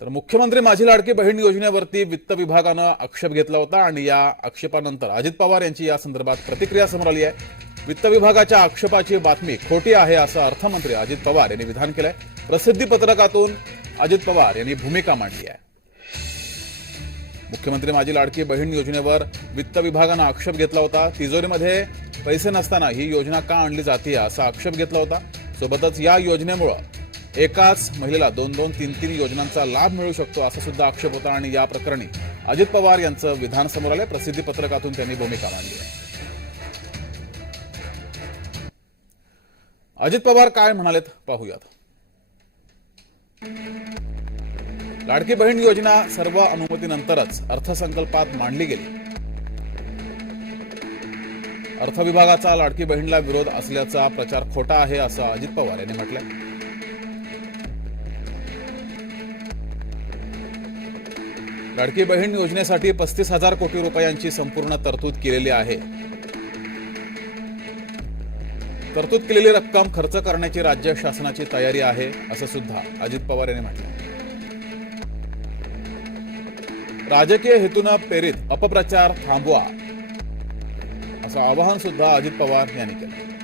तर मुख्यमंत्री माझी लाडकी बहीण योजनेवरती वित्त विभागानं आक्षेप घेतला होता आणि या आक्षेपानंतर अजित पवार यांची या संदर्भात प्रतिक्रिया समोर आली आहे. वित्त विभागाच्या आक्षेपाची बातमी खोटी आहे असं अर्थमंत्री अजित पवार यांनी विधान केलंय. प्रसिद्धी पत्रकातून अजित पवार यांनी भूमिका मांडली आहे. मुख्यमंत्री माझी लाडकी बहीण योजनेवर वित्त विभागानं आक्षेप घेतला होता. तिजोरीमध्ये पैसे नसताना ही योजना का आणली जाते असा आक्षेप घेतला होता. सोबतच या योजनेमुळं एकाच महिलेला दोन दोन तीन तीन योजनांचा लाभ मिळू शकतो असा सुद्धा आक्षेप होता. आणि या प्रकरणी अजित पवार यांचं विधान समोर आलंय. प्रसिद्धी पत्रकातून त्यांनी भूमिका मांडली अजित पवार काय म्हणालेत? पाहूयात. लाडकी बहीण योजना सर्व अनुमतीनंतरच अर्थसंकल्पात मांडली गेली. अर्थविभागाचा लाडकी बहीणला विरोध असल्याचा प्रचार खोटा आहे असं अजित पवार यांनी म्हटलंय. लाडकी बहीण योजनेसाठी पस्तीस हजार कोटी रुपयांची संपूर्ण तरतूद केलेली आहे. तरतूद केलेली रक्कम खर्च करण्याची राज्य शासनाची तयारी आहे असं सुद्धा अजित पवार यांनी म्हटलं राजकीय हेतूनं प्रेरित अपप्रचार थांबवा असं आवाहन सुद्धा अजित पवार यांनी केलं